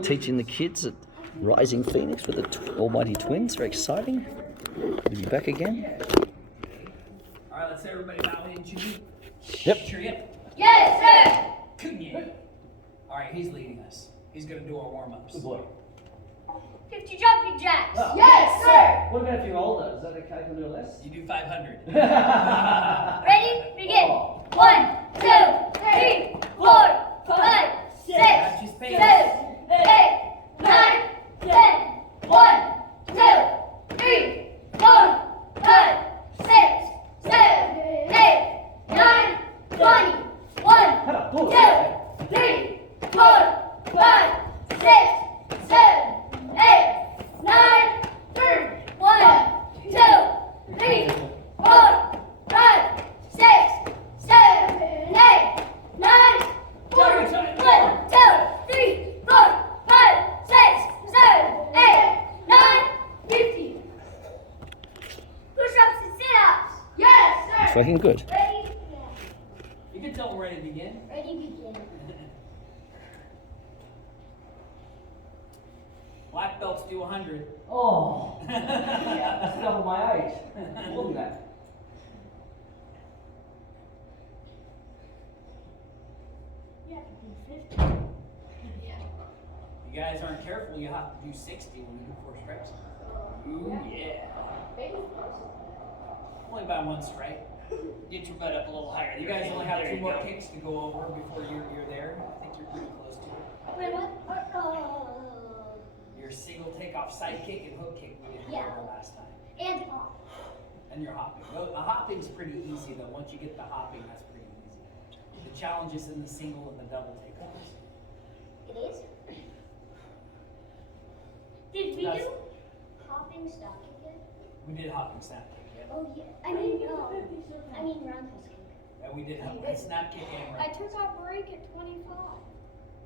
Teaching the kids at Rising Phoenix with the Almighty Twins. Very exciting. We'll be back again. All right, let's everybody bow in. Yep. Sure, yep. Yes, sir. Kunye. All right, he's leading us. He's going to do our warm-ups. Good boy. 50 jumping jacks. Oh. Yes, sir. What about if you're older? Is that okay if I do less? You do 500. Ready? Begin. 1, 2, 3, 4, 5, 6, 7, 8, 9, 10. 1, 2, 3, 4, 5, 6, 7, 8, 9, 20. 1, 2, 3, 4, 5, 6, 7, 8, 9, 10. 1, 2, 3, 4, 5, 6, 7, 8, 9, 10. 1, 2, 3, 4, 5, 6, 7, 8, 9, 50. Push-ups and sit-ups. Yes, sir. It's working good. Ready? You can tell we're ready to begin. Ready, begin. Black belts do 100. Oh, that's double my age. More than that. Yeah, 50. You guys aren't careful, you have to do 60 when we do 4 stripes. Ooh, yeah. Only by 1 stripe. Get your butt up a little higher. You guys only have There 2 you more go. kicks to go over before you're there. I think you're pretty close to it. Wait, what? Your single takeoff side kick and hook kick we did Yeah. over last time. And off. And your hopping. Well, the hopping's pretty easy though. Once you get the hopping, that's pretty easy. The challenge is in the single and the double takeoffs. It is? Did we That's- do hopping stock again? We did hopping snap kick, yeah. Oh, yeah. I mean roundhouse kick. And we did hopping snap kick and I roundhouse. took a break at 25.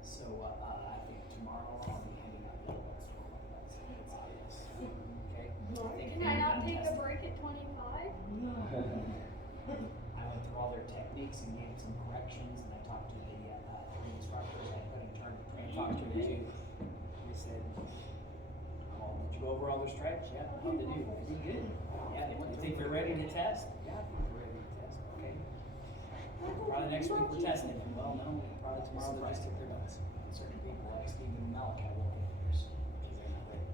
So I think tomorrow I'll be handing out the awards for all that. So it's obvious. Okay? Can I not take a break at 25? I went through all their techniques and gave some corrections, and I talked to the three instructors. I put in turn and talked to them too. We said, "Oh, did you go over all their stripes? Yeah, how did they do? They did good. Yeah, you think they're ready to test? Yeah, I think they're ready to test. Okay. Probably next week we're testing them. Well, no, probably tomorrow they're just their nuts. Certain people like Stephen and Malachi will get theirs because they're not ready.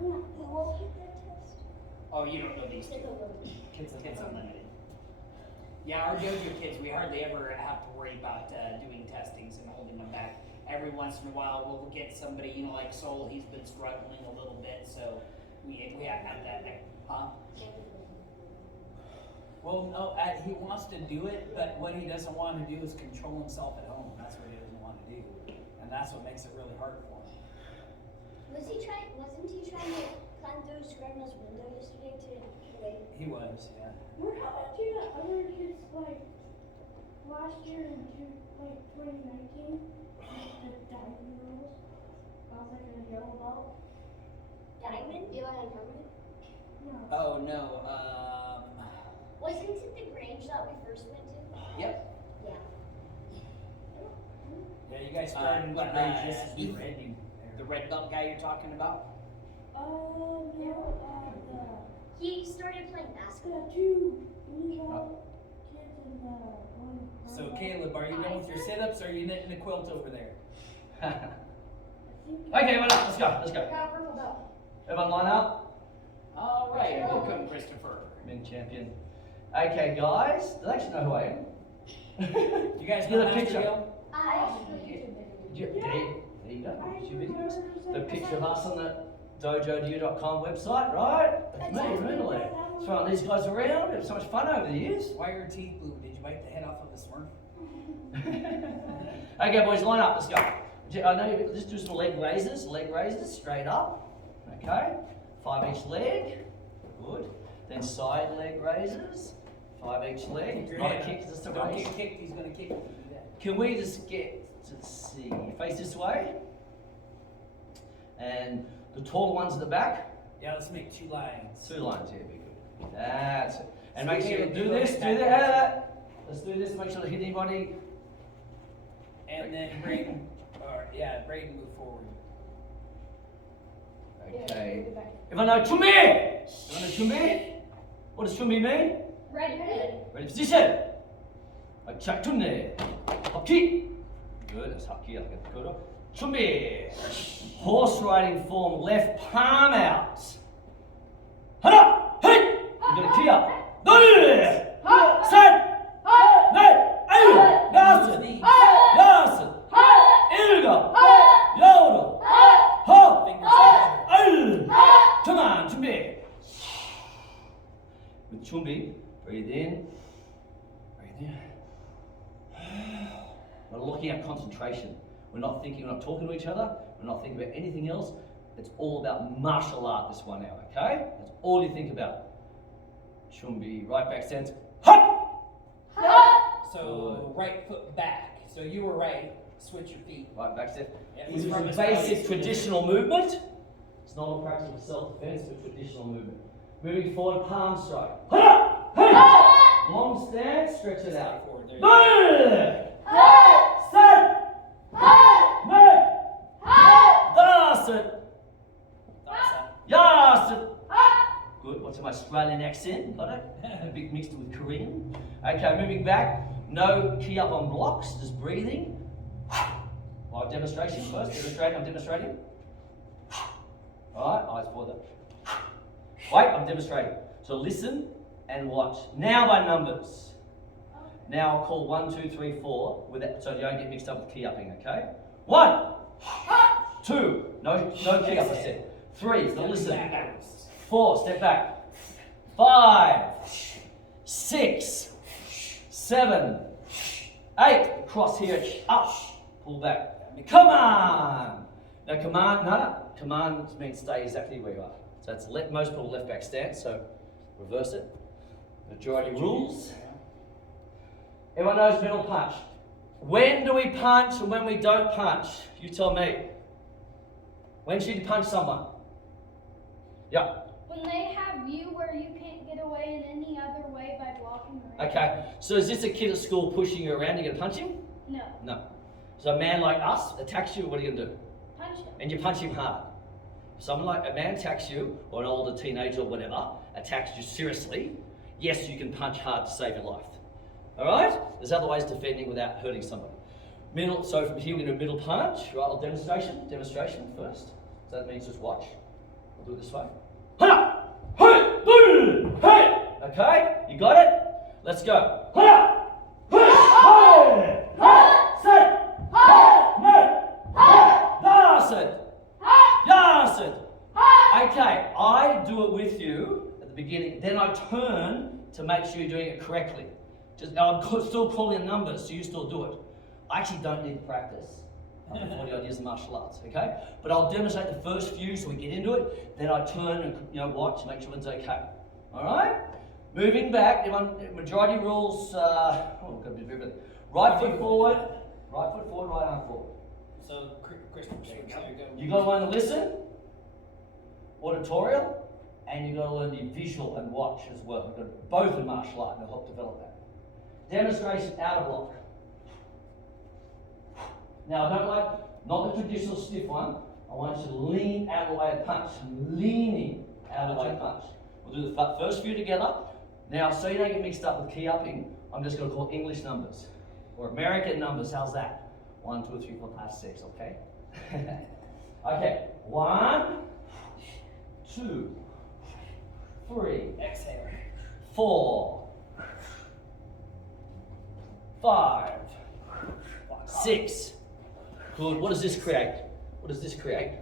Who will take that test? Oh, you don't know these two. Kids Kids Unlimited. Yeah, our JoJo kids, we hardly ever have to worry about doing testings and holding them back. Every once in a while, we'll get somebody, you know, like Soul, he's been struggling a little bit, so we have had that, huh? Well, no, he wants to do it, but what he doesn't want to do is control himself at home. That's what he doesn't want to do, and that's what makes it really hard for him. Wasn't he trying to climb through Grandma's window yesterday to wait? He was, yeah. We're how about you that other kids like last year in 2019, the diamond rules. I was like in a yellow belt. Diamond? Eli and Herman? No. Oh no, Wasn't it the Grange that we first went to? yep. Yeah. Yeah, you guys started what, grade just as we Ethan? read you. The red belt guy you're talking about? No, He started playing basketball. the two blue belt kids and the one. So Caleb, are you done with your sit-ups, or are you knitting the quilt over there? Okay, well, let's go. Let's go. Got a purple belt. Everyone line up. All right, welcome, Christopher. Men champion. Okay, guys. Do they actually know who I am? You guys Get know a Master picture. Gill? There you go. YouTube videos. The picture of us on the dojodu.com website, right? That's me, really. Throwing these guys around. It was so much fun over the years. Why are your teeth blue? Did you bite the head off of the Smurf? Okay, boys, line up. Let's go. I know you just do some leg raises, straight up. Okay, 5 each leg. Good. Then side leg raises, 5 each leg. Keep your Not a hand kick, up. just a Don't raise. get kicked, he's gonna kick you. Do that. Can we just get, let's see, face this way. And the taller ones at the back. Yeah, let's make 2 lines. 2 lines here, be good. That's it. And So make sure you Caleb, do go this, ahead, do back that. Let's do this, make sure to hit anybody. And then Braden, or yeah, Braden move forward. Okay. Everyone know Chumbi? Everyone know Chumbi? What does Chumbi mean? Ready. Ready, position. Okay, Chumbi. Hopki. Good, that's Hopki. I get the good. Chumbi. Horse riding form, left palm out. Hana! Hey! You're gonna key up. Set! Net! Ayy! Yasin! Yasin! Ilga! Yodel! Ho! Fingers together. Come on, Chumbi. With Chumbi, breathe in. Breathe in. We're looking at concentration. We're not thinking, we're not talking to each other. We're not thinking about anything else. It's all about martial art this 1 hour, okay? That's all you think about. Chumbi, right back stance. Hut! So right foot back. So you were right. Switch your feet. Right back stance. Yeah, This is from a his basic body. traditional movement. It's not a practice of self-defense, but traditional movement. Moving forward, palm strike. Hut! Hey! Long stance, stretch it out. Forward, there you go. Set! Net! Dasit! Yasit! Good. What's my Australian accent? Got it? A bit mixed with Korean. Okay, moving back. No key up on blocks, just breathing. Right, demonstration first. I'm demonstrating. Alright, eyes forward. Wait, I'm demonstrating. So listen and watch. Now by numbers. Now I'll call 1, 2, 3, 4, with that, so you don't get mixed up with key upping, okay? 1, 2, no key up, I said. 3, so listen. Backwards. 4, step back. 5, 6, 7, 8, cross here, up, pull back. Come on! Now command means stay exactly where you are. So that's most people left back stance, so reverse it. Majority rules. Everyone knows middle punch. When do we punch and when we don't punch? You tell me. When should you punch someone? Yeah. When they have you where you can't get away in any other way by blocking around. Okay. So is this a kid at school pushing you around? You gonna punch him? No. No. So a man like us attacks you, what are you gonna do? Punch him. And you punch him hard. If someone like a man attacks you, or an older teenager or whatever, attacks you seriously, yes, you can punch hard to save your life. Alright? There's other ways of defending without hurting somebody. Middle, so from here we're gonna do middle punch, right? Well, demonstration first. So that means just watch. We'll do it this way. Okay, you got it? Let's go. Okay, I do it with you at the beginning, then I turn to make sure you're doing it correctly. I'm still calling the numbers, so you still do it. I actually don't need to practice. I'm 40 odd years of martial arts, okay? But I'll demonstrate the first few so we get into it, then I turn and watch, make sure it's okay. Alright? Moving back, majority rules, got a bit of everything. Right foot forward, right arm forward. So Christopher, You gotta learn to listen, auditorial, and you gotta learn the visual and watch as well. You've got both in martial art, and it'll help develop that. Demonstration out of block. Now I don't like, not the traditional stiff one, I want you to lean out of the way and punch. Leaning out of the way and punch. We'll do the first few together. Now, so you don't get mixed up with key upping, I'm just gonna call English numbers, or American numbers, how's that? 1, 2, 3, 4, 5, 6, okay? Okay, 1, 2, 3, exhale. 4, 5, 6. Good. What does this create? What does this create?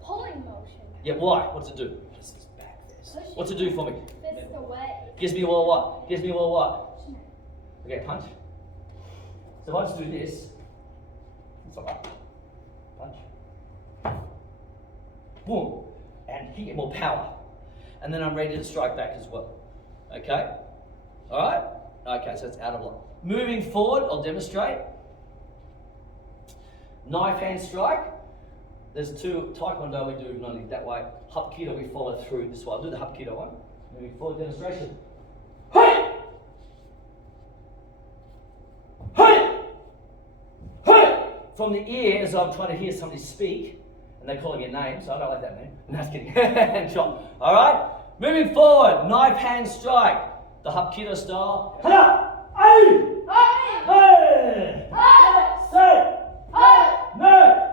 Pulling motion. Yeah, why? What's it do? This is back fist. Push What's it do for me? fist away. Gives me more what? Gives me more what? Okay, punch. So if I just do this, stop that. Punch. Boom. And he get more power. And then I'm ready to strike back as well. Okay? Alright? Okay, so it's out of line. Moving forward, I'll demonstrate. Knife hand strike. There's two, Taekwondo we do not only that way. Hapkido we follow through this way. I'll do the Hapkido one. Moving forward, demonstration. Hey! Hey! Hey! From the ear, as I'm trying to hear somebody speak, And they call him your name, so I don't like that name. No, just kidding. And chop. All right? Moving forward, knife hand strike. The Hapkido style. Ha! Ay! Hey! Say! No!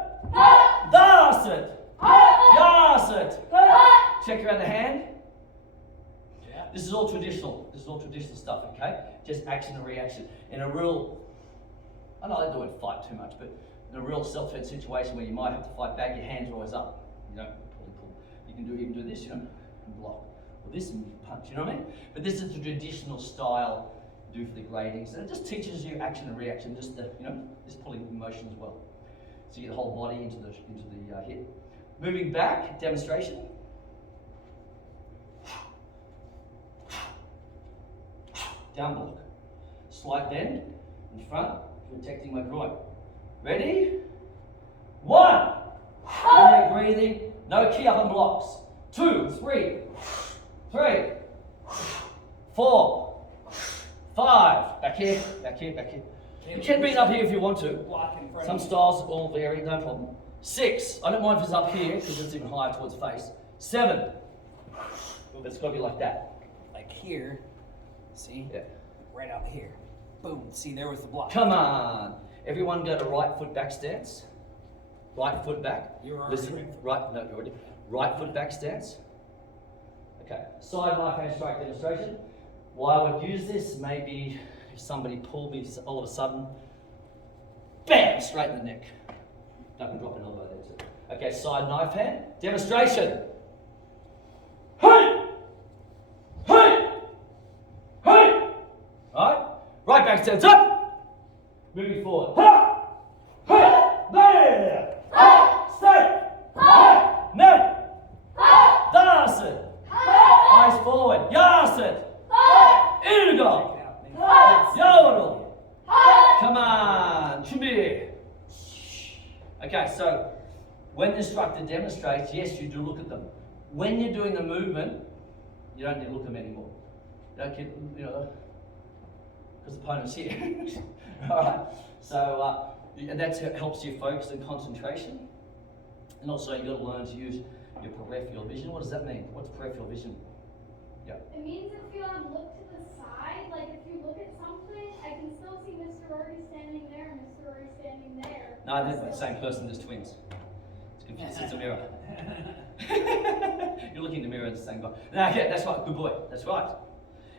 That's it! That's it! Check around the hand. Yeah. This is all traditional. This is all traditional stuff, okay? Just action and reaction. In a real, I don't like the word fight too much, but in a real self-defense situation where you might have to fight back, your hands are always up. You don't pull. You can even do this, and block. Or this and punch, you know what I mean? But this is the traditional style you do for the gradings. And it just teaches you action and reaction, just the, just pulling emotion as well. So you get the whole body into the hit. Moving back, demonstration. Down block. Slight bend in front, protecting my groin. Ready? 1. Breathing. No key up and blocks. 2, 3, 3, 4, 5. Back here. You can bring it up here if you want to. Block in front Some of you. styles all vary, no problem. 6. I don't mind if it's up here because it's even higher towards the face. 7. But it's got to be like that. Like here, see? Yeah. Right out here. Boom. See, there was the block. Come on. Everyone go to right foot back stance. Right foot back. You're already Listen. right foot. Right, no, you're already. Right foot back stance. Okay. Side knife hand strike demonstration. Why I would use this, maybe if somebody pulled me all of a sudden, bam, straight in the neck. I can drop an elbow there too. Okay, side knife hand demonstration. Hey! Hey! Hey! Alright? Right back stance up. Moving forward. Ha! Hey! There! Stay! No! That's it! Eyes forward. Yes it! Indigo! Yodel! Come on! Chumbi! Okay, so when the instructor demonstrates, yes, you do look at them. When you're doing the movement, you don't need to look at them anymore. You don't keep, because the opponent's here. Alright, so and that helps you focus and concentration. And also you've got to learn to use your peripheral vision. What does that mean? What's peripheral vision? Yeah. It means if you look to the side, like if you look at something, I can still see Mr. Rory standing there and Mr. Rory standing there. No, they're the same person, just twins. It's confused, it's a mirror. You're looking in the mirror, it's the same guy. No, yeah, that's right, good boy, that's right.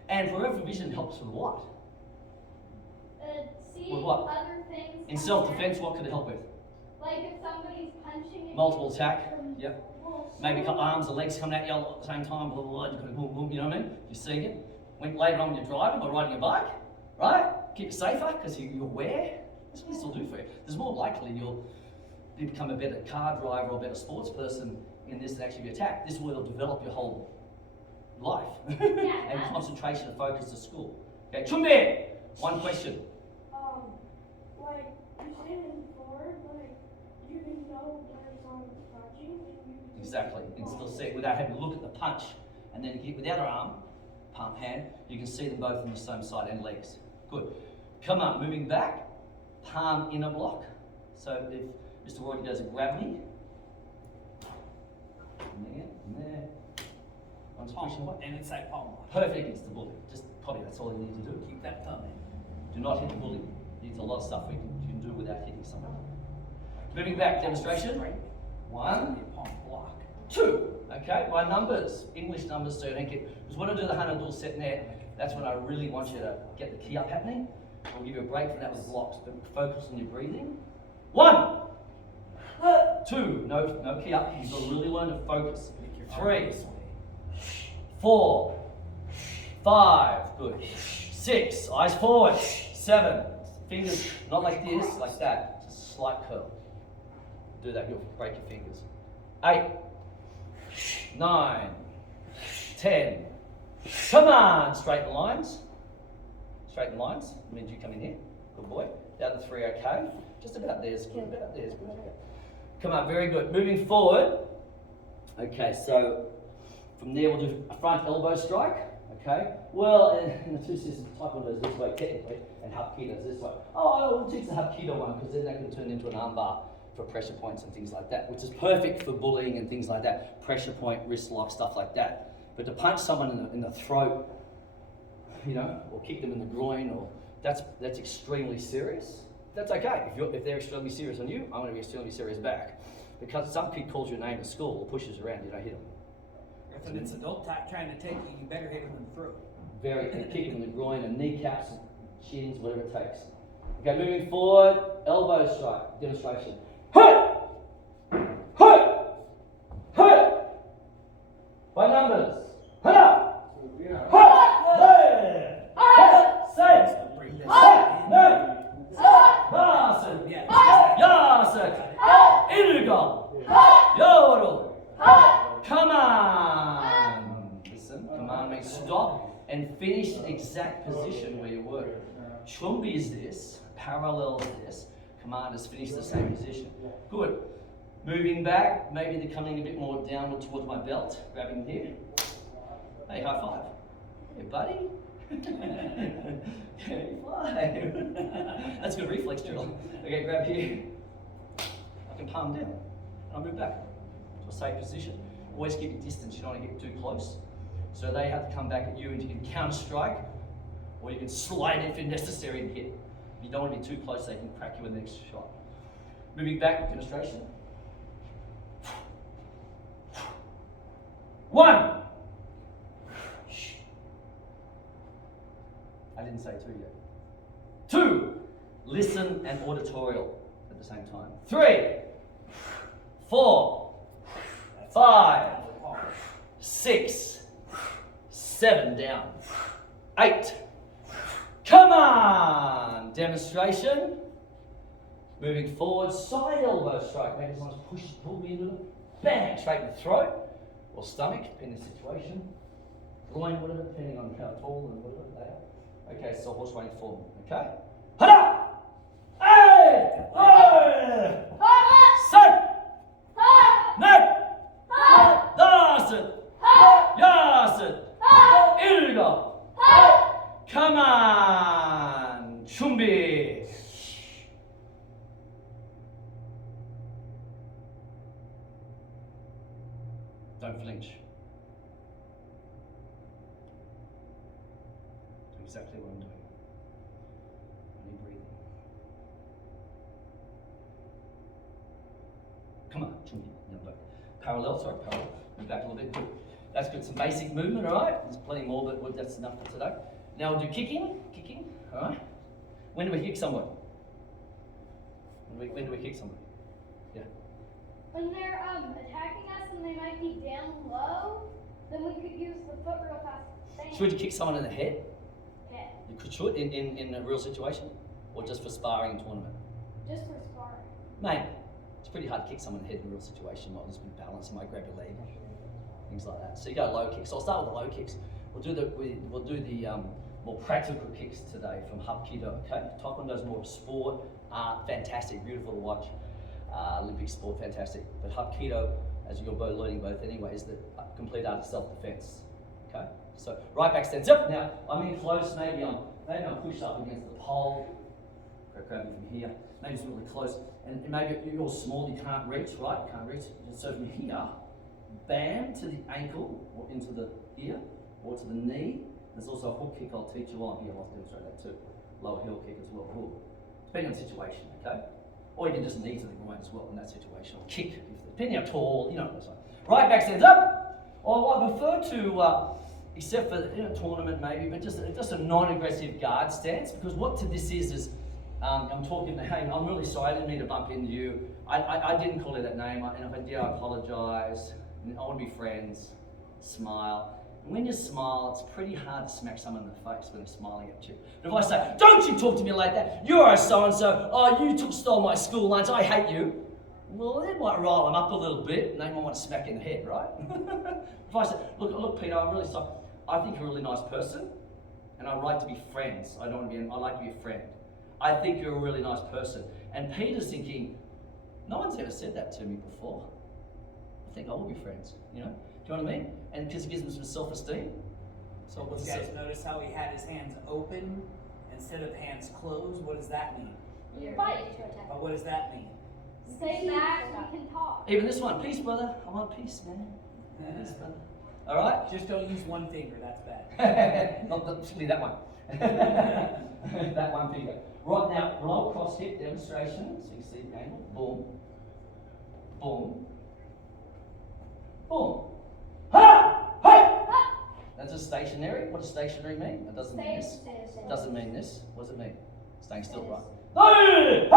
And peripheral vision helps with what? Seeing With what? other things. In come self-defense, what could it help with? Like if somebody's punching. Multiple attack, from- yep. well, Maybe a couple someone- arms and legs coming at you all at the same time, blah, blah, blah, you could boom, boom, you know what I mean? You're seeing it. When later on when you're driving or riding a bike, right? Keep you safer because you're aware. That's what this will do for you. There's more likely you'll become a better car driver or a better sports person in this than actually be attacked. This will develop your whole life and concentration and focus to school. Okay, Chumbe, one question. Like you're standing forward, like you can know where someone's punching. And you can Exactly, you can still see it without having to look at the punch. And then with the other arm, palm hand, you can see them both on the same side and legs. Good. Come on, moving back, palm inner block. So if Mr. Roy does a grab me, there. One's pushing away. And inside palm lock. Perfect against the bully. Just probably that's all you need to do. Keep that thumb in. Do not hit the bully. There's a lot of stuff you can do without hitting someone. Moving back, demonstration. Right. 1, Palm block. 2. Okay, by numbers, English numbers, so you don't get. Because when I do the 100 dual set net, that's when I really want you to get the key up happening. I'll give you a break from that with blocks, but focus on your breathing. 1, 2, no key up. You've got to really learn to focus. 3, 4, 5, good. 6, eyes forward. 7, fingers not like this, like that. Just a slight curl. Do that, you'll break your fingers. 8, 9, 10. Come on, straighten lines. Straighten lines. Means you come in here. Good boy. Down to 3, okay. Just about there's good. About there's good. Okay. Come on, very good. Moving forward. Okay, so from there we'll do a front elbow strike. Okay. Well, in the two systems, Taekwondo is this way technically, and Hapkido is this way. Oh, we'll teach the Hapkido one because then that can turn into an armbar for pressure points and things like that, which is perfect for bullying and things like that. Pressure point, wrist lock, stuff like that. But to punch someone in the throat, you know, or kick them in the groin, or that's extremely serious. That's okay. If they're extremely serious on you, I'm going to be extremely serious back. Because some kid calls your name at school or pushes around, you don't hit them. If it's adult type trying to take you, you better hit him in the throat. And kick them in the groin and kneecaps, shins, whatever it takes. Okay, moving forward, elbow strike, demonstration. Hut! Hut! Hut! By numbers. Hut! Hut! There! Hut! Say! Bring this Hut! in. No! Yasen! Yeah. Yasen! Inugo! Yodel! Come on! Listen, command means stop and finish the exact position where you were. Chumbi is this, parallels this, command is finish the same position. Good. Moving back, maybe they're coming a bit more downward towards my belt, grabbing here. Hey, high five. Hey, buddy. Hey, five. That's a good reflex drill. Okay, grab here. I can palm down. I'll move back to a safe position. Always keep your distance, you don't want to get too close. So they have to come back at you and you can counter strike, or you can slide if necessary and hit. If you don't want to be too close, they can crack you with the next shot. Moving back, demonstration. 1. I didn't say 2 yet. 2. Listen and auditorial at the same time. 3. 4. 5. 6. 7. Down. 8. Come on! Demonstration. Moving forward, side elbow strike. Maybe someone's pull me into them. Bang! Straight in the throat or stomach, depending on the situation. Groin, whatever, depending on how tall and whatever they are. Okay, so horse riding form. Okay? Hada! Hey! Hey! Set! Net! Dasen! Yasen! Ilga! Come on! Chumbi! Don't flinch. Do exactly what I'm doing. Only breathing. Come on, chunky. No, back. Parallel, sorry, parallel. Move back a little bit. Good. That's good. Some basic movement, all right? There's plenty more, but that's enough for today. Now we'll do kicking. Kicking, all right? When do we kick someone? When do we kick someone? Yeah. When they're attacking us and they might be down low, then we could use the foot real fast. Bang. Should you kick someone in the head? Yeah, You could shoot in a real situation? Or just for sparring and tournament? just for sparring. Mate, it's pretty hard to kick someone in the head in a real situation. Might just be balance, you might grab your leg, things like that. So you go low kicks. So I'll start with the low kicks. We'll do the more practical kicks today from Hapkido. Okay, Taekwondo is more of sport, art, fantastic, beautiful to watch. Olympic sport, fantastic. But Hapkido, as you're both learning both anyway, is the complete art of self-defense. Okay, so right back stands up. Now I'm in close. Maybe I'm pushed up against the pole. Grab me from here. Maybe it's really close, and maybe you're small. You can't reach. Right, you can't reach. So from here, bam to the ankle or into the ear or to the knee. There's also a hook kick I'll teach you on here. I'll demonstrate that too. Lower heel kick as well. Hook. Depending on the situation, okay? Or you can just knee to the groin as well in that situation. Or kick, depending how tall, you know what I'm saying. Right back stands up. Or I prefer to, except for tournament maybe, but just a non-aggressive guard stance, because what this is I'm talking, hey, I'm really sorry, I didn't mean to bump into you. I didn't call you that name, and if I did, I apologise. I want to be friends. Smile. And when you smile, it's pretty hard to smack someone in the face when they're smiling at you. But if I say, don't you talk to me like that, you're a so-and-so, oh, you stole my school lunch, I hate you. Well, it might rile them up a little bit, and they might want to smack you in the head, right? If I say, look, Peter, I'm really sorry. I think you're a really nice person, and I like to be friends. I like to be a friend. I think you're a really nice person. And Peter's thinking, no one's ever said that to me before. I think I will be friends, Do you know what I mean? And because it gives him some self-esteem. So what's You guys notice how he had his hands open instead of hands closed? What does that mean? You're Fight. ready to attack. But what does that mean? Stay back, we can talk. Even this one, peace, brother. I want peace, man. Peace, brother. All right. Just don't use one finger, that's bad. Not particularly that one. That one finger. Right now, roll cross hip demonstration. So you can see the angle. Boom. Boom. Boom. Ha! Hey! That's a stationary. What does stationary mean? It doesn't mean this. It doesn't mean this. What does it mean? Staying still, right? Hey!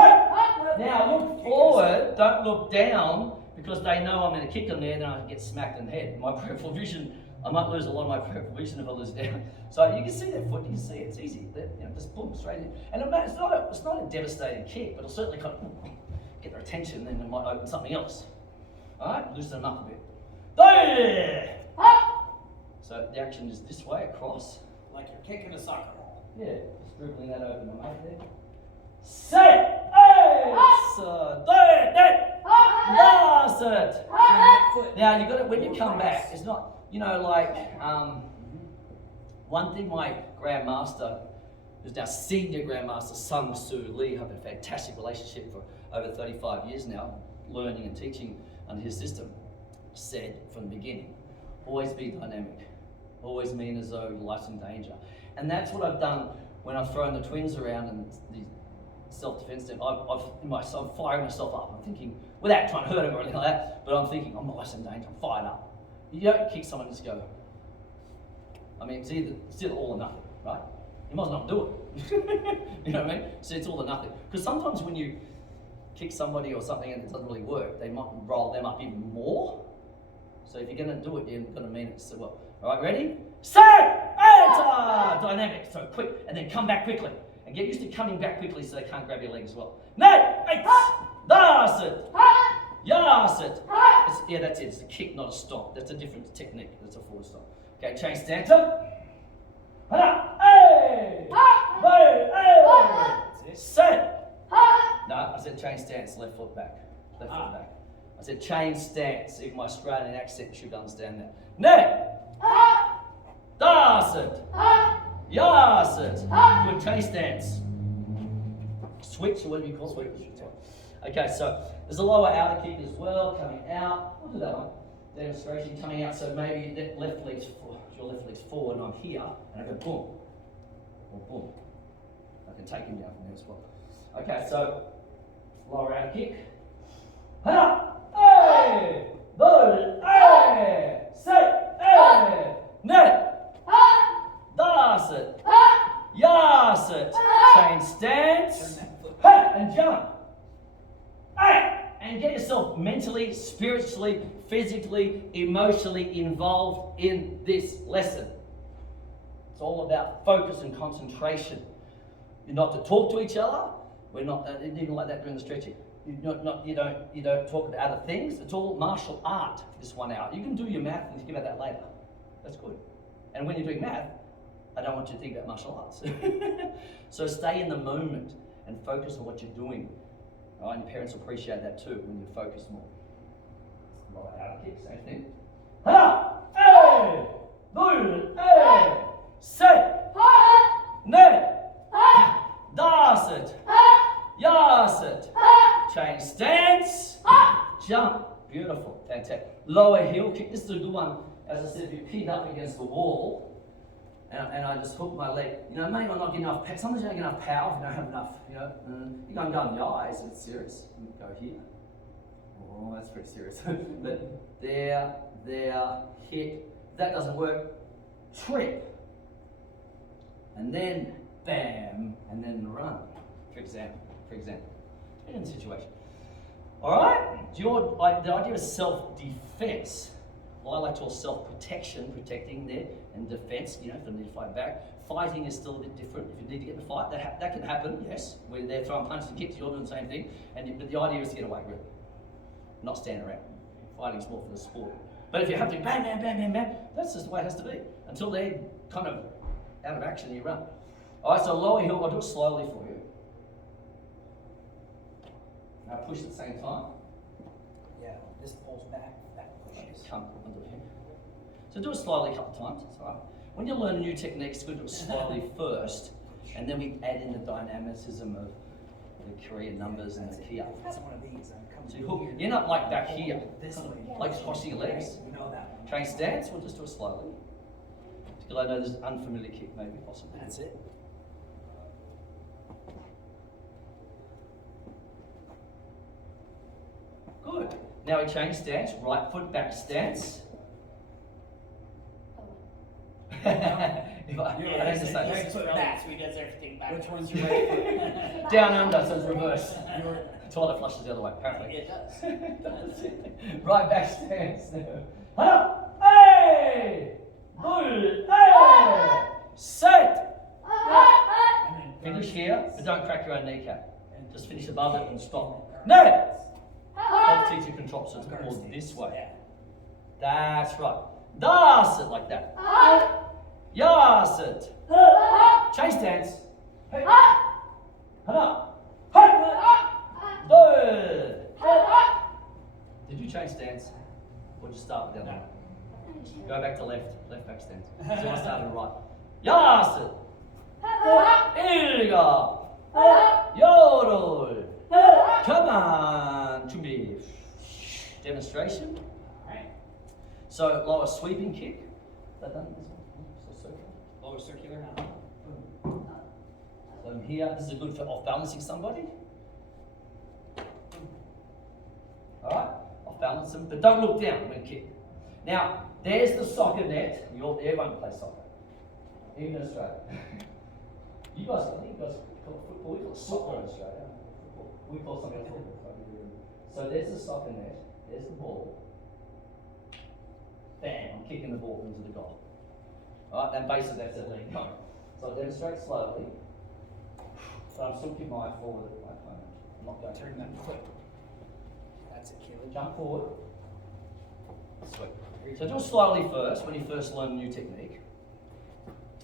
Now look forward, don't look down, because they know I'm going to kick them there, then I get smacked in the head. My peripheral vision, I might lose a lot of my peripheral vision if I lose down. So you can see that foot, you can see it, it's easy. Just boom, straight in. And it's not a devastating kick, but it'll certainly kind of get their attention, and it might open something else. Alright, loosen them up a bit. There! So the action is this way, across. Like you're kicking a soccer ball. Yeah, just dribbling that over my mate there. Set! Hey! So, there! That's it! Now you got it when you come back. It's not, one thing my grandmaster, who's now senior grandmaster, Sung Soo Lee, have a fantastic relationship for over 35 years now, learning and teaching under his system, said from the beginning, always be dynamic, always mean as though life's in danger. And that's what I've done when I've thrown the twins around and the self-defense thing. I'm firing myself up. I'm thinking, without trying to hurt them or anything like that, but I'm thinking, I'm not in danger, I'm fired up. You don't kick someone and just go, it's either all or nothing, right? You might as well not do it. You know what I mean? So it's all or nothing. Because sometimes when you kick somebody or something and it doesn't really work, they might roll them up even more. So if you're going to do it, you're going to mean it so well. All right, ready? Set! Enter! Dynamic, so quick, and then come back quickly. And get used to coming back quickly so they can't grab your leg as well. Net! That's it! Yes, it! Yeah, that's it. It's a kick, not a stop. That's a different technique. That's a forward stop. Okay, change stance up. Hey! Hey! Set! No, I said change stance, left foot back. Left foot back. I said change stance. Even my Australian accent, you should understand that. Net! That's it! Yes, it! Good, change stance. Switch, or whatever you call it. Switch. Okay, so there's a lower outer kick as well, coming out. We'll do that one. Demonstration coming out, so maybe your left leg's forward and I'm here, and I go boom, or boom. I can take him down from there as well. Okay, so lower outer kick. Hey! Good! Hey! Set! Hey! Net! That's it! Yes it! Change stance. Hey! And jump. Hey! And get yourself mentally, spiritually, physically, emotionally involved in this lesson. It's all about focus and concentration. You're not to talk to each other. We're not even like that during the stretching. You don't talk about other things. It's all martial art for this 1 hour. You can do your math and think about that later. That's good. And when you're doing math, I don't want you to think about martial arts. So stay in the moment and focus on what you're doing. All right, and your parents will appreciate that too when you focus more. Lower outer kick, same thing. Hey! Good! Hey! Set! Net! That's it! Yes it! Change stance! Jump! Beautiful, fantastic. Lower heel kick, this is a good one. As I said, if you're pinned up against the wall, and I just hook my leg, maybe I'm not getting enough, sometimes you don't get enough power if you don't have enough, you can't go in the eyes, it's serious. You go here. Oh, that's pretty serious. But there, hit. If that doesn't work, trip. And then bam, and then run, for example. In the situation. Alright? The idea of self-defense. Well, I like to call self-protection, protecting there, and defense, if they need to fight back. Fighting is still a bit different. If you need to get in a fight, that can happen, yes. When they're throwing punches and kicks, you're doing the same thing. But the idea is to get away, really. Not stand around. Fighting is more for the sport. But if you have to bang, bang, bang, bang, bang, that's just the way it has to be. Until they're kind of out of action, you run. Alright, so lower heel, I'll do it slowly for you. Now push at the same time. Yeah, this pulls back, that pushes. Come under here. So do it slowly a couple of times, it's all right. When you learn a new technique, it's good to do it slowly first, and then we add in the dynamicism of the Korean numbers and the Kia. That's one of these. I'm coming So you hook, here. you end up like back here, This way. like crossing your legs. You know that one. Train stance, we'll just do it slowly. Because I know there's an unfamiliar kick, maybe, possibly. That's it. Good. Now we change stance, right foot back stance. If I have to say Right this. foot back, so he does everything back. Which one's your right foot? Down under, so it's reverse. Your Toilet flushes the other way, apparently. It does. Right back stance now. Up, hey! Good, hey! Set! and then Finish here, but don't crack your own kneecap. Just finish above it and stop. No! Help teach you control, so it's more this way. That's right. That's it, like that. Yes, it. Change stance. Hey. Hana. Hey. Good. Did you change stance? Or just start with the other one? Go back to left. Left back stance. So I started right. Yes, it. Here you go. Yodel. Come on. Chumbi. Demonstration. Alright. So lower sweeping kick. Is that done? This one? So circular. Lower circular now. So I'm here. This is good for off balancing somebody. All right. Off balance them, but don't look down when kick. Now there's the soccer net. Everyone plays soccer, even in Australia. You guys call it football. We call it soccer in Australia. Football. We call something else football. So there's the soccer net. There's the ball. Bam! I'm kicking the ball into the goal. Alright, then basically that's it, leg home. So I demonstrate slowly, but I'm still keeping my eye forward at my opponent. I'm not going turn that foot. That's it, Caleb. jump forward. Sweet. So do it slowly first when you first learn a new technique.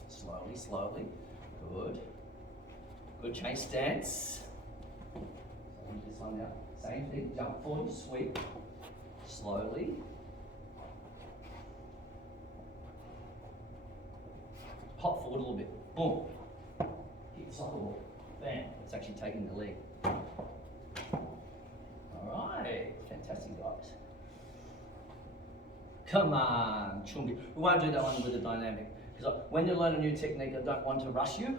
Slowly, slowly. Good. Good, change stance. So this one now. Same thing, jump forward, sweep. Slowly. Hop forward a little bit. Boom. Hit the soccer ball. Bam. It's actually taking the leg. Alright. Fantastic, guys. Come on, Chumbi. We won't do that one with the dynamic. Because when you learn a new technique, I don't want to rush you.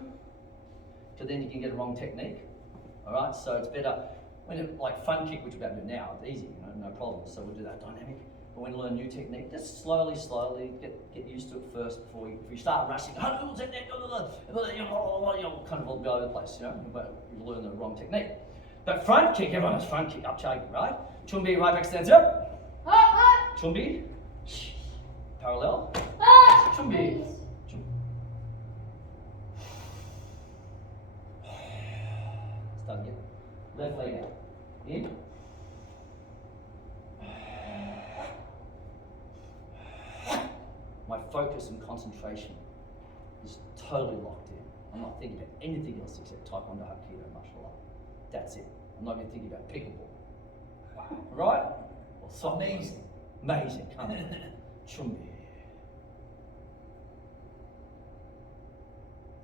Because then you can get a wrong technique. Alright, so it's better when you like front kick, which we're about to do now, it's easy, no problem. So we'll do that dynamic. But when you learn a new technique, just slowly, get used to it first before if you start rushing, you'll kind of all go over the place, but you learn the wrong technique. But front kick, everyone has front kick, up charging, right? Chumbi, right back stands up. Chumbi, parallel. Chumbi. Start again. Left leg out. In. My focus and concentration is totally locked in. I'm not thinking about anything else except Taekwondo, Hapkido, martial art. That's it. I'm not even thinking about pickleball. Wow. Right? Well, so amazing. Amazing. Come on. Chumbi.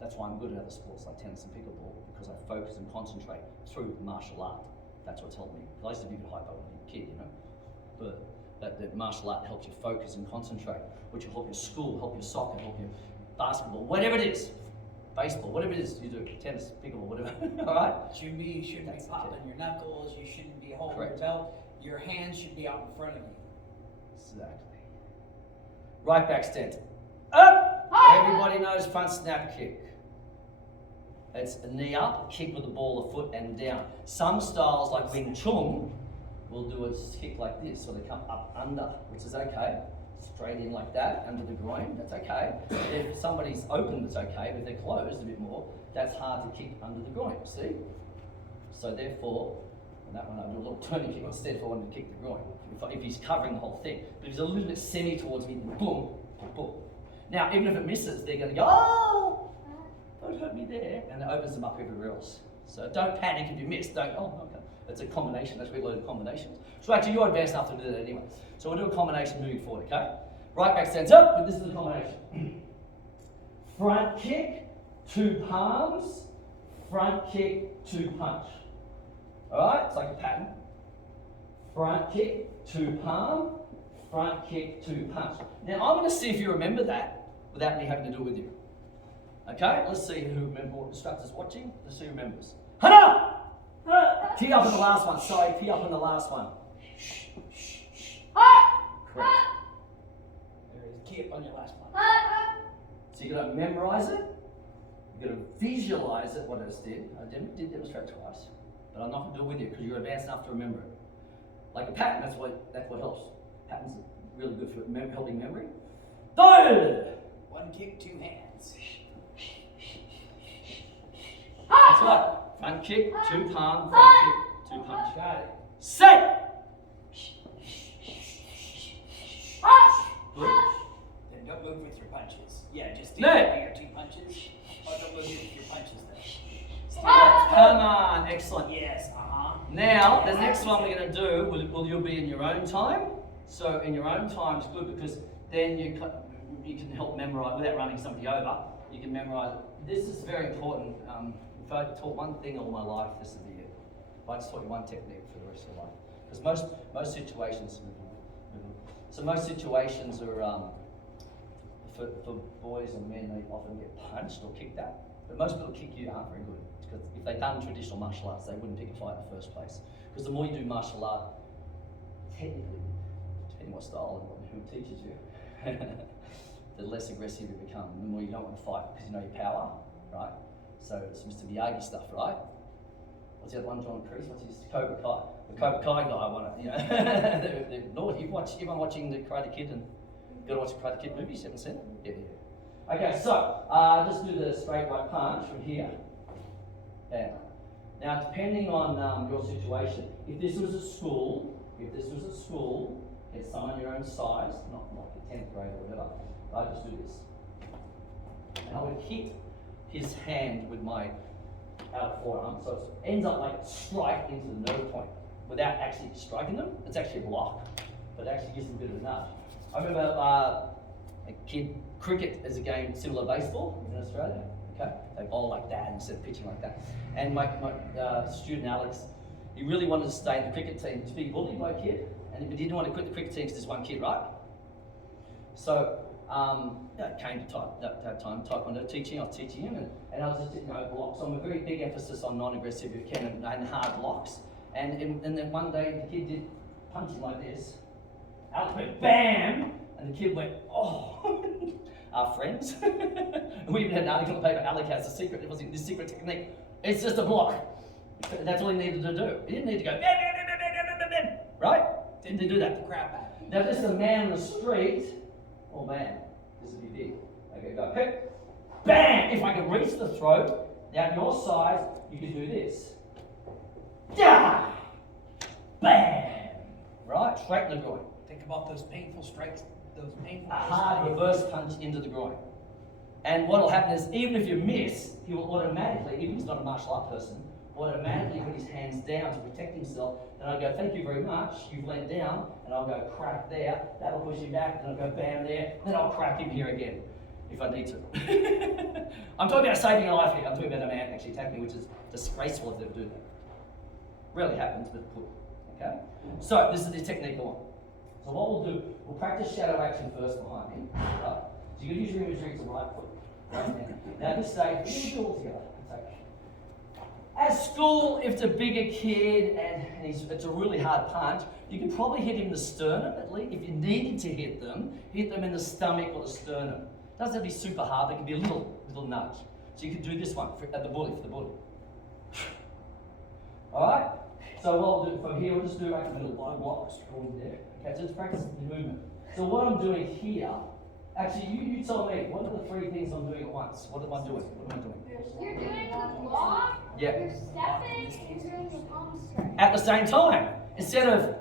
That's why I'm good at other sports like tennis and pickleball, because I focus and concentrate through martial art. That's what's helped me. I used to be a bit hypo when I was a kid, but that martial art helps you focus and concentrate, which will help your school, help your soccer, help your basketball, whatever it is, baseball, whatever it is you do, tennis, pickleball, whatever. All right? Chumbi, you shouldn't That's be popping it. your knuckles, you shouldn't be holding Correct. your belt, your hands should be out in front of you. Exactly. Right back stance. Up! Everybody knows front snap kick. It's a knee up, kick with the ball of foot and down. Some styles like Wing Chun will do a kick like this, so they come up under, which is okay. Straight in like that, under the groin, that's okay. If somebody's open, that's okay, but if they're closed a bit more, that's hard to kick under the groin, see? So therefore, on that one I do a little turning kick instead if I wanted to kick the groin, if he's covering the whole thing. But if he's a little bit semi towards me, boom, boom, boom. Now, even if it misses, they're gonna go, oh! Don't hurt me there, and it opens them up everywhere else. So don't panic if you miss. Don't. Oh, okay. It's a combination. That's where we learn combinations. So actually, you're advanced enough to do that anyway. So we'll do a combination moving forward. Okay. Right back stands up, but this is the combination. Front kick, two palms. Front kick, two punch. Alright, it's like a pattern. Front kick to palm, front kick to punch. Now I'm going to see if you remember that without me having to do it with you. Okay, let's see who remembers, what instructor's watching. Let's see who remembers. Hana! Tee up on the last one, sorry, tee up on the last one. Correct. There is. Key up on your last one. So you've got to memorize it, you've got to visualize it, what I just did. I did demonstrate twice, but I'm not going to do it with you because you're advanced enough to remember it. Like a pattern, that's what helps. Patterns are really good for helping memory. Go! One kick, two hands. That's right. Front kick, two palm, front kick, two punch. Got it. Set! Good. Then don't move with your punches. Yeah, just do No. your two punches. Oh, don't move with your punches then. Come on, excellent. Yes, Now, the next one we're going to do, you'll be in your own time. So in your own time is good because then you can help memorize without running somebody over. You can memorize it. This is very important. If I taught one thing all my life, this would be it. If I just taught you one technique for the rest of your life. Because most situations, so most situations are, for boys and men, they often get punched or kicked at. But most people kick you aren't very good. Because if they'd done traditional martial arts, they wouldn't pick a fight in the first place. Because the more you do martial art, technically, depending what style and who teaches you, the less aggressive you become, the more you don't want to fight because you know your power, right? So it's Mr. Miyagi stuff, right? What's the other one, John Kreese? What's his Cobra Kai? The Cobra Kai guy, they're naughty. Everyone watching the Karate Kid and got to watch the Karate Kid movies, you haven't seen it? Yeah. Okay, so just do the straight right punch from here. Down. Now, depending on your situation, if this was a school, get someone your own size, not your 10th grade or whatever, I just do this. And I would hit his hand with my outer forearm, so it ends up like strike into the nerve point without actually striking them. It's actually a block, but it actually gives them a bit of a nudge. I remember a kid, cricket is a game similar to baseball in Australia. Okay, they bowl like that instead of pitching like that. And my student Alex, he really wanted to stay in the cricket team. He was being bullied by a kid, but he didn't want to quit the cricket team because there's one kid, right? So it came to that time Taekwondo teaching. I was teaching him, and I was just blocks. So I'm a very big emphasis on non-aggressive if you can and hard blocks. And then one day the kid did punch him like this. Alex went bam, and the kid went oh. Our friends. We even had an article in the paper. Alec has a secret. It wasn't this secret technique. It's just a block. That's all he needed to do. He didn't need to go bam, bam, bam, bam, bam, bam, bam, right? Didn't do that. The crap out of it. Now, just a man on the street. Oh man, this would be big. Okay, go. Okay. Bam! If I could reach the throat, now your size, you could do this. Yeah! Bam! Right? Straight in the groin. Think about those painful strikes. Those painful. A hard reverse punch into the groin. And what will happen is, even if you miss, he will automatically, even if he's not a martial art person, automatically put his hands down to protect himself. And I'll go, thank you very much, you've leaned down, and I'll go crack there, that'll push him back, and I'll go bam there, then I'll crack him here again, if I need to. I'm talking about saving a life here. I'm talking about a man actually attacking me, which is disgraceful if they do that. Rarely happens, but it could. Okay? So, this is the technique I want. So what we'll do, we'll practice shadow action first behind me. Right? So you're going to use your imagery to right foot. Right now. Now at this stage, we're going to do it all together. At school, if it's a bigger kid and it's a really hard punch, you can probably hit him in the sternum at least. If you needed to hit them in the stomach or the sternum. It doesn't have to be super hard, but it can be a little nudge. So you can do this one at the bully, for the bully. Alright? So what we'll do from here, we'll just do like a little blocks going there. Okay, so just practice the movement. So what I'm doing here, actually you tell me, what are the three things I'm doing at once? What am I doing? You're doing the block, Yeah. you're stepping, and you're doing the palm strike. At the same time. Instead of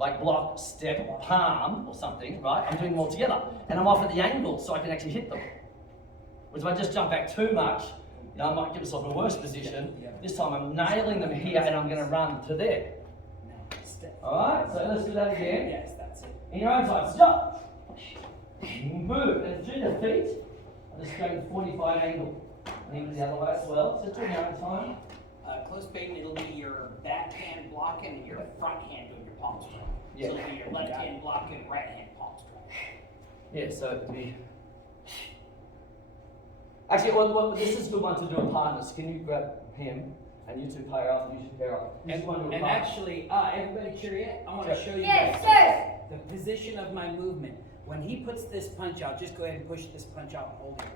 like block, step, palm or something, right? I'm doing them all together. And I'm off at the angle so I can actually hit them. Whereas if I just jump back too much, I might get myself in a worse position. This time I'm nailing them here and I'm going to run to there. Alright, so let's do that again. Yes, that's it. In your own time, stop. Move. And through the feet, I'm just going to 45 angle. And even the other way as well. So do it in your own time. close baiting, it'll be your backhand blocking and your front hand doing your palm strike. Yeah. So it'll be your left hand blocking, right hand palm strike. Yeah, so it'd be. Actually, well, this is a good one to do in partners. Can you grab him and you two pair up? You should pair up. This is one to do in And partners. actually, everybody cheer yet? I want to show you Yes, guys the position of my movement. When he puts this punch out, just go ahead and push this punch out and hold it.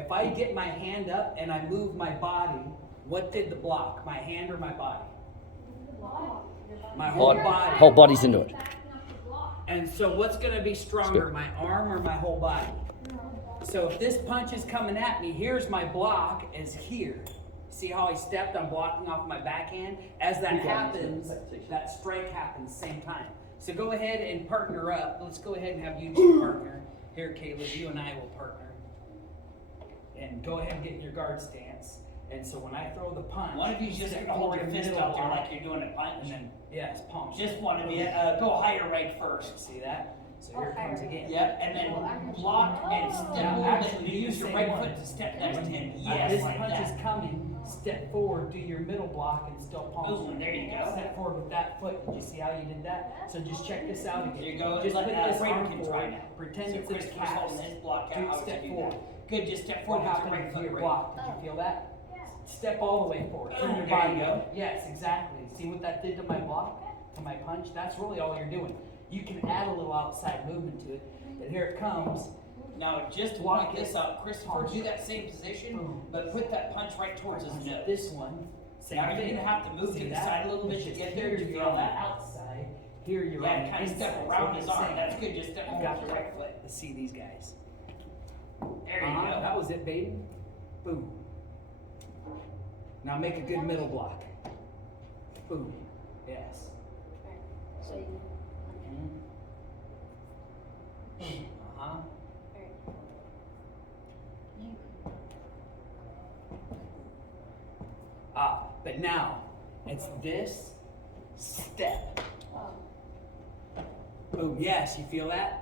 If I get my hand up and I move my body, what did the block? My hand or my body? My whole body. Whole body's into it. And so what's going to be stronger, my arm or my whole body? So if this punch is coming at me, here's my block is here. See how I stepped? I'm blocking off my backhand. As that happens, that strike happens same time. So go ahead and partner up. Let's go ahead and have you two partner. Here, Caleb, you and I will partner. And go ahead and get in your guard stance. And so when I throw the punch, One of you's just step gonna hold your forward fist middle out there block, like you're doing a punch. and then, yes, palm. Just one of you, go higher right first. See that? So here it comes again. Yep, and then block and step Now, forward, actually, and you use your same right one. foot to step next to him. This Yes, like punch is that. coming. Step forward, do your middle block, and still palm. Boom, there you go. Step forward with that foot. Did you see how you did that? So just check this out again. There you go. Just Let put that this Braden arm can try forward. now. Pretend So it's in a Christopher's cast. holding his block out. Dude, How would step you do forward. that? Good, just step What forward with your happened right to foot. your Right. block? Did you feel that? Step all the way forward. Turn Oh, your there body you go. up. Yes, exactly. See what that did to my block? To my punch? That's really all you're doing. You can add a little outside movement to it. But here it comes. Now, just to Block point it. this out, Christopher, do that same position, Boom. but put that punch right towards his nose. This one. Same Now, you're thing. gonna have to move See to the that? side a little bit to Just get here there. Did you you're feel on the that? outside. Here you're on Yeah, the kind of inside. step See around what his I'm arm. saying? That's good. Just step You forward got with your right foot. Let's see these guys. There you go. That was it, baby. Boom. Now make a good middle block. Boom. Yes. So you. Uh-huh. But now, it's this step. Boom, yes, you feel that?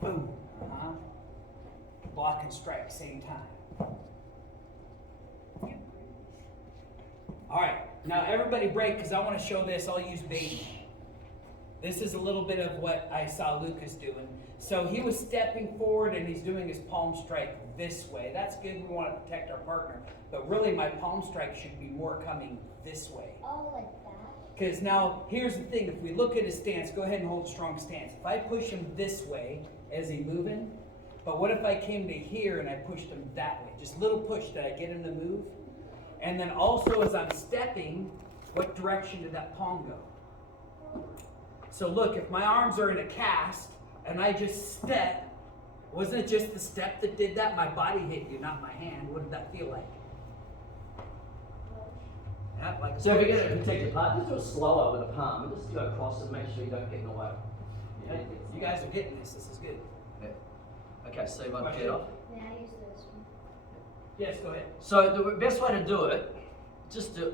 Boom. Uh-huh. Block and strike, same time. All right, now everybody break, because I want to show this. I'll use baiting. This is a little bit of what I saw Lucas doing. So he was stepping forward and he's doing his palm strike this way. That's good, we want to protect our partner. But really my palm strike should be more coming this way. Oh, like that? Because now, here's the thing. If we look at his stance, go ahead and hold a strong stance. If I push him this way, is he moving? But what if I came to here and I pushed him that way? Just a little push, did I get him to move? And then also as I'm stepping, what direction did that palm go? So look, if my arms are in a cast and I just step, wasn't it just the step that did that? My body hit you, not my hand. What did that feel like? Yeah, like a So if you're push. going to protect your partner, just do it slower with the palm and just go across and make sure you don't get in the way. Yeah, you guys are getting this. This is good. Okay, so you want to get off. May I use this one? Yes, go ahead. So the best way to do it,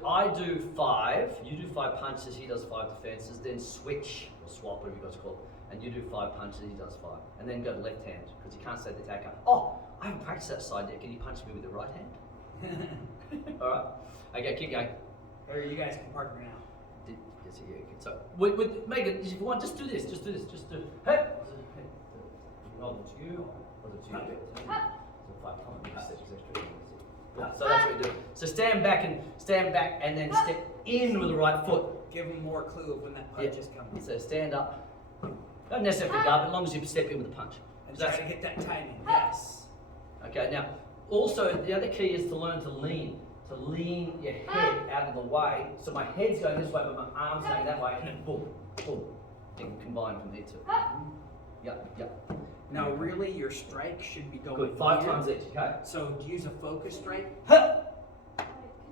I do 5, you do 5 punches, he does 5 defenses, then switch, or swap, whatever you guys call it, and you do 5 punches, he does 5. And then go to left hand, because you can't say the attacker, oh, I haven't practiced that side yet, can you punch me with the right hand? Alright, okay, keep going. Or you guys can partner now. Yes, yeah, okay. So, with Megan, if you want, just do this, just do, hey! No, it's you, or it's you. So 5 times, 6 extra. Yeah, so that's what you do. So stand back and then step in with the right foot. Give them more clue of when that punch Yeah. is coming. So stand up. Don't necessarily guard, but as long as you step in with the punch. And So try that's, to get that timing. Yes. okay, now, also, the other key is to learn to lean. To lean your head out of the way. So my head's going this way, but my arm's going that way, and then boom, boom. You can combine from there too. Yep. Now, really, your strike should be going Good, 5 here. times each, okay? So use a focus strike. Huh.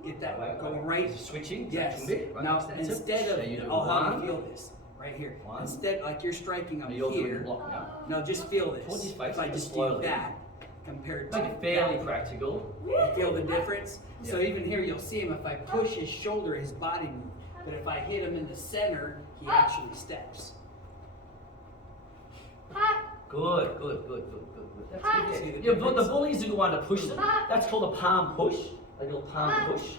Get that Way, go right. Switching. Yes. action bit, right, Now, extensive. instead of So you do how do 1. you feel this? Right here. One. Instead, like you're striking up And you're doing here. the block now. No, just feel this. Towards his face, If I but just do slowly. that compared to Make it fairly that. practical. You feel the difference? So Yeah. even here, you'll see him. If I push his shoulder, his body moves. But if I hit him in the center, he actually steps. Good. That's See good. the Yeah, but the difference? bullies are the one to push them. That's called a palm push. A little palm push.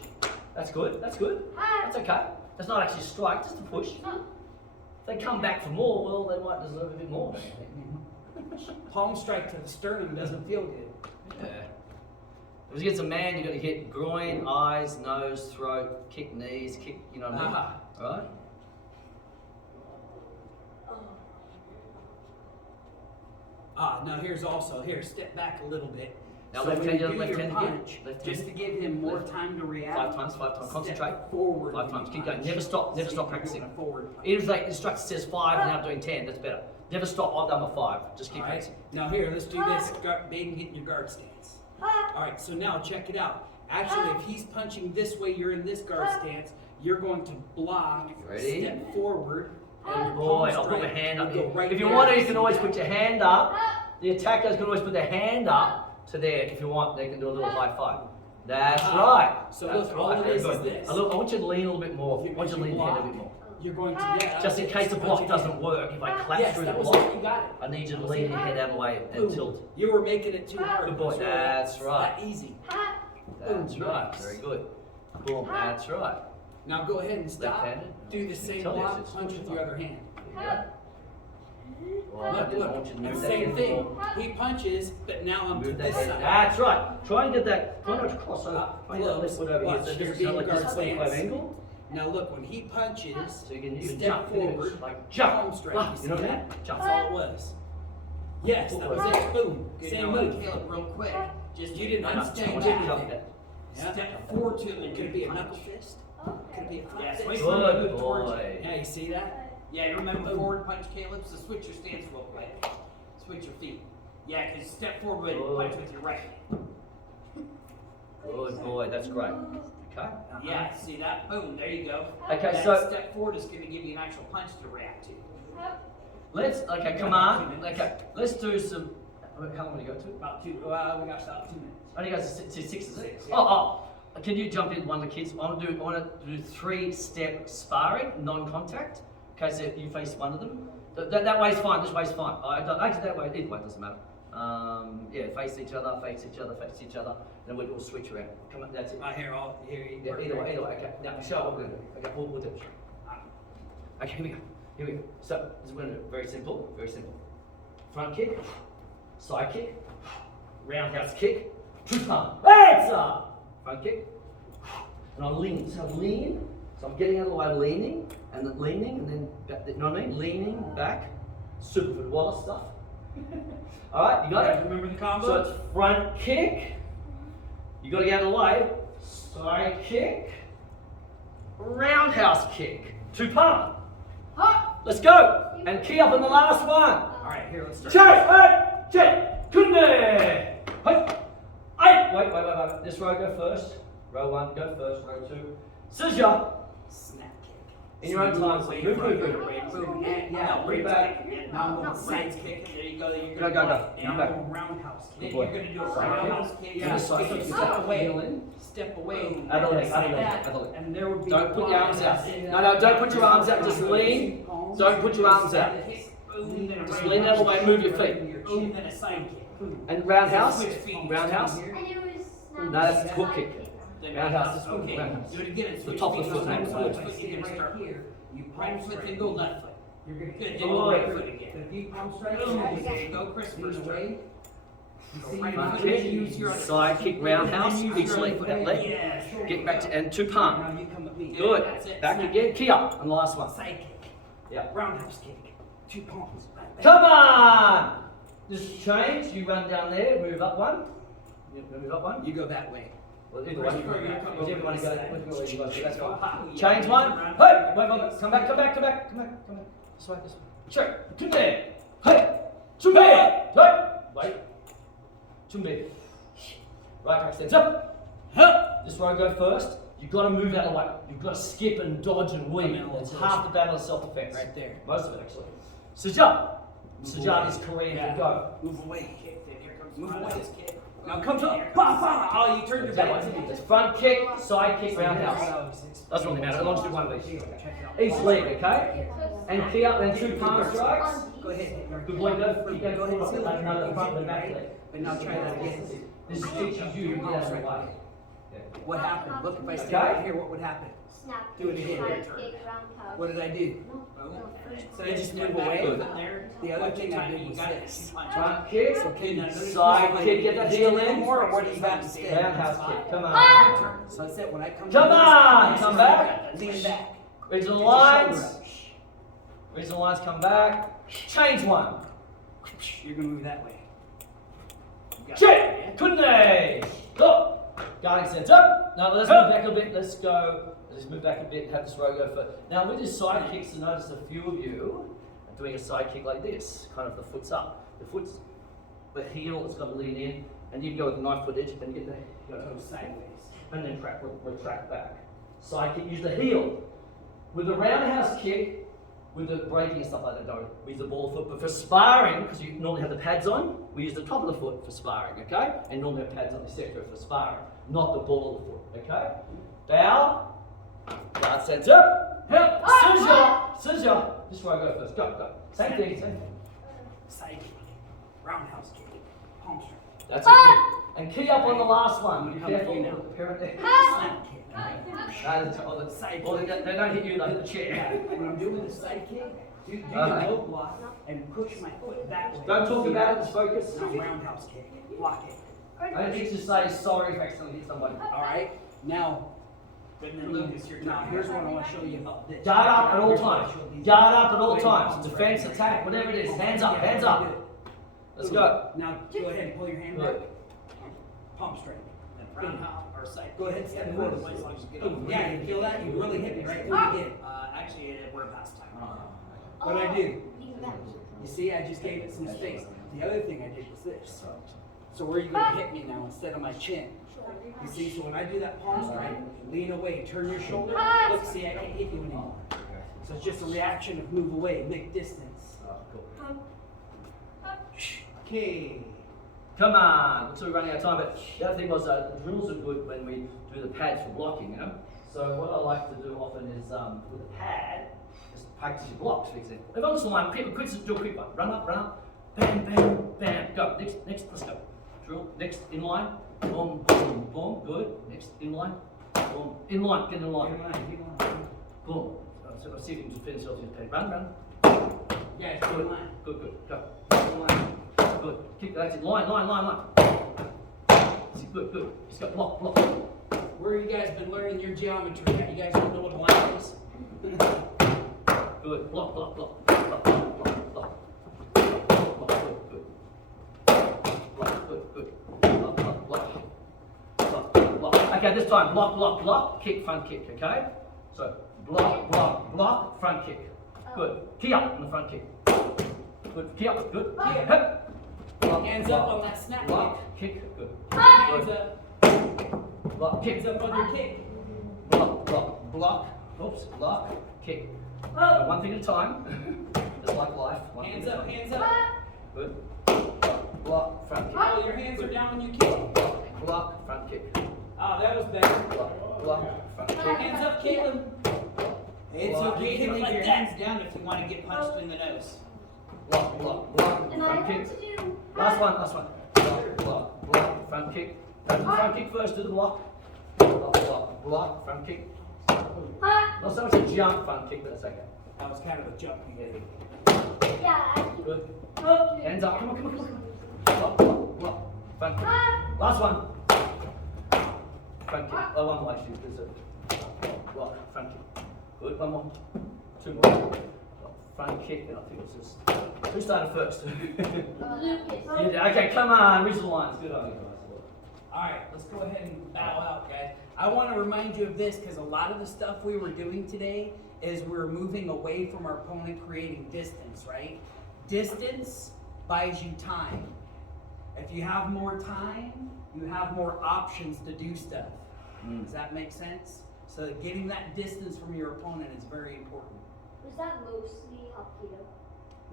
That's good. That's good. That's okay. That's not actually a strike, just a push. If they come back for more, well, they might deserve a bit more. Don't you think? Palm strike to the sternum doesn't feel good. Yeah. If against a man, you've got to hit groin, eyes, nose, throat, kick knees, kick, you know what I mean? Right? Now here, step back a little bit. Now So left when hand, you do left your hand punch, again. Left just to hand. give him more Left. time to react. 5 times, 5 times. Concentrate. Step forward. 5 when times. you Keep going. punch. Never stop. Never So stop you're doing practicing. a forward punch. Even if the instructor says 5 and now I'm doing 10, that's better. Never stop. I've done my 5. Just keep All right. practicing. Now here, let's do this. Baden, get in your guard stance. All right. So now check it out. Actually, if he's punching this way, you're in this guard stance. You're going to block. Ready? Step forward. And your Boy, palm I'll put my strike hand up will here. go right If you there. want to, you can always put your hand up. The attackers can always put their hand up to there. If you want, they can do a little high five. That's right. So That's look, all right. it Very is good. this. I want you to lean a little bit more. I want you to If lean you the head a block, bit more. You're going to Just in case the block doesn't work, if I clap Yes, through the that was block, it. You got it. I need you to lean your head out of the way and Boom. tilt. You were making it too hard. Good boy. That's right. That easy. That's Boom. right. Nice. Very good. Boom. That's right. Now go ahead and stop. Left-handed. Do the same Tell you, block, it's punch with fun. your other hand. There you go. Well, I Look, didn't want you to look. move that Same in thing. more. He punches, but now I'm to Move that this head. side. That's right. Try and get that. Try not to cross over. Try and get that left foot over here. Watch, So you're this is getting like this guard 25 stance. angle. Now look, when he punches, So you can step jump forward, like jump. palm strike. Ah, You you know see what I that? mean? Jump. That's all it was. Yes, that was it. Boom. Good, Same now, move. Caleb, real quick, just You didn't No, no, understand jump, that. jump that. Yeah. step forward to him and Could do be a punch. knuckle fist. Could be a flat Yes, fist. wait for him to Move towards you. boy. Yeah, you see that? Yeah, you remember forward punch, Caleb? So switch your stance real quick. Switch your feet. Yeah, because step forward and Good. punch with your right hand. Good boy. That's great. Okay. Yeah, see that? Boom, there you go. Okay, That so step forward is going to give you an actual punch to react to. let's. Okay, come on. Okay, let's do some. How long do you go to? About two, we got about 2 minutes. Only goes to 6, is it? Six, yeah. Oh. Can you jump in one of the kids? I want to do 3-step sparring, non-contact. Okay, so you face one of them. That way's fine. This way's fine. Actually, that way, either way doesn't matter. Yeah, face each other, face each other, face each other. Then we'll switch around. Come on, that's it. I hear all. Here you Yeah, either way. Okay. Now show what we're gonna do. Okay, we'll do it. Okay, here we go. So this is what we're gonna do. Very simple. Front kick, side kick, roundhouse kick, twist palm. That's up. Front kick, and I'm leaning. So I'm leaning. So I'm getting out of the way, leaning, and then back, you know what I mean? Leaning back. Superfoot Wallace stuff. All right, you got it. Remember the combo? So it's front kick. You got to get out of the way. Side kick. Roundhouse kick. 2 palm. Let's go. And key up on the last one. All right, here, let's start. Chase, right, check. Couldn't there. Wait. This row go first. Row 1 go first. Row 2. Scissor. Snap kick. In your own time. Move. Boom. Yeah, Bring bring back. back. Now I'm going Sides sides kick. kick. There you go. You're Go. gonna Now Come I'm back. going roundhouse Then kick. Good you're boy. going to do a Side kick. roundhouse kick. Yeah, Side so kick. step away. Boom. Step away. Other leg, Like other leg, that. other leg. And there would be Don't put your arms out. palms. No, don't put your arms out, just lean. Don't put your arms out. Boom. Then a Just right lean out of the way, move your Right feet. in your Boom. chin. Then a side kick. Boom. And roundhouse. Switch feet. Roundhouse. And it was No, that's a hook kick. Then Roundhouse. Okay. Roundhouse. Do it again. And The switch top of feet. the foot, Right next foot. foot. Foot, you're gonna start here. You right palm foot, strike. then go left foot. You're gonna Good. kick Then Oh, go yeah. right foot again. But if you palm strike, Boom. you There you go, Chris. lean First away. turn. You Go see right your Front foot. kick. Use your Side kick, roundhouse. Then use Big your sleeve with that leg. Yeah. Get back to, and 2 palm. Now you come at me. Good. That's it. Back again. Key up on the last one. Side kick. Yeah. Roundhouse kick. 2 palms. Back, back. Come on! Just change. You run down there. Move up one. Move up one. You go that way. Well, either Chris, way. you're gonna come Whichever over one you this go. side. Whichever way you go. That's fine. Yeah. Change one. Hey, wait, come back. This way. Check. Come there. Hey, 준비. Wait. 준비. Right back stands up. This row go first. You've got to move out of the way. You've got to skip and dodge and weave. It's half the battle of self-defense. Right there. Most of it actually. Sajat. Sajat is Korean for go. Move away. Kick, then here comes Move the away. this kick. Now comes up. Here Pa, comes pa. the- Oh, you turned your That back. way. It's front kick, side kick, roundhouse. Doesn't really matter, as long as you do one of these. Each leg, okay? And key up, then 2 palm strikes. Go ahead. Good boy, go. Keep going, go ahead. Like another front and back leg. But now try that again. This teaches you to get out of the way. What happened? Look, if I stay Okay. right here, what would happen? Snap. Do it again. Side kick, roundhouse. What did I do? So I just step move back away. from there. The other Watch thing your I time. did You was got it. this. You punch. Front kick, So can you side kick, get that heel in. more, or what do you got instead? Roundhouse kick, come on. So that's it. When I come Come to on, this, come back. lean back. Regional Get your shoulder lines. up. Regional lines come back. Change one. You're gonna move that way. You got it. Check. Kunde. Go. Guarding center. Now let's move back a bit. Let's go. Let's move back a bit. Have this row go for. Now with your side kicks, I notice a few of you are doing a side kick like this. Kind of the foot's up. The heel is going to lean in, and you can go with the knife foot edge and get the Go sideways. and then retract back. Side kick. Use the heel. With the roundhouse kick, with the braking and stuff like that, don't use the ball foot. But for sparring, because you normally have the pads on, we use the top of the foot for sparring, okay? And normally have pads on the sector for sparring, not the ball of the foot, okay? Bow, guard center, help, scissor. This is where I go first. Go. Same thing. Side kick. Roundhouse kick. Palm strike. That's it. And key up on the last one. Be Come to careful. you now. Parent there. Snap kick. They don't hit you, they hit the chair. When I'm doing the side kick, do the Uh-huh. low block and push my foot that way. Don't talk about it, just focus. Now roundhouse kick. Block it. I don't need to say sorry if I accidentally hit somebody. Alright? Now, And then Lucas, your now turn. here's what I want to show you about this. Guard up at all Here's what I times. showed these Guard guys. up at all Wait, times. palms Defense, right. attack, whatever it is. Hands up, Yeah, hands do up. it. Let's go. Now go ahead and pull your hand Good. back. Palm straight. Roundhouse or side. Go ahead, step Yeah, forward. as long as you get Boom. over Yeah, it. you feel that? You really hit me right through the again. Actually, we're past time. What I do? You got it. You see, I just gave it some space. The other thing I did was this. So where are you going to hit me now instead of my chin? You see, so when I do that palm strike, lean away, turn your shoulder. Look, see, I can't hit you anymore. So it's just a reaction of move away, make distance. Okay. Come on. Looks like we're running out of time. But the other thing was the drills are good when we do the pads for blocking, you know? So what I like to do often is with a pad, just practice your blocks, for example. If I'm just line, quick, do a quick one. Run up. Bam, bam, bam. Go. Next, let's go. Drill. Next, in line. Boom, boom, boom. Good. Next, in line. Boom. In line. Get in line. Boom. So see if you can just finish off your pad. Run. Yeah, Good. good line. Good. Go. Good line. Good. Keep that's it. Line. See, good. Just go. Block. Where you guys been learning your geometry at? You guys don't know what a line is? Good. Block. Block. Good. Block. Okay, this time block, kick, front kick, okay? So block, front kick. Good. Key up on the front kick. Good. Key up, good. Hip. Block, Hands up on that snap block, kick, good. Hands Good. up. Block, kick, Hands up on your kick. block. Oops, block, kick. One thing at a time. Just like life. One Hands thing at a up, time. hands up. Good. Block, front kick. Oh, your hands are down when you kick. Block, front kick. Oh, that was better. Block, front kick. Hands up, Caitlin. It's Block. okay to You can leave let your your hands hands down if you want to get punched in the nose. Block, And I front want kick. to do. Last one. Block, front kick. Front kick first, do the block. Block, front kick. Not so much a jump front kick, but that's okay. That was kind of a jump you gave. Yeah, I keep. Good. Hands up. Come on. Block. Front kick. Last one. Front kick. Oh, one more actually. There's a block, front kick. Good. One more. Two more. Block, front kick, and I think it's just. Who started first? Lucas. You did. Okay, come on. Original lines. Good on you guys. Alright, let's go ahead and bow out, guys. I want to remind you of this because a lot of the stuff we were doing today is we're moving away from our opponent, creating distance, right? Distance buys you time. If you have more time, you have more options to do stuff. Does that make sense? So getting that distance from your opponent is very important. Was that mostly Hapkido?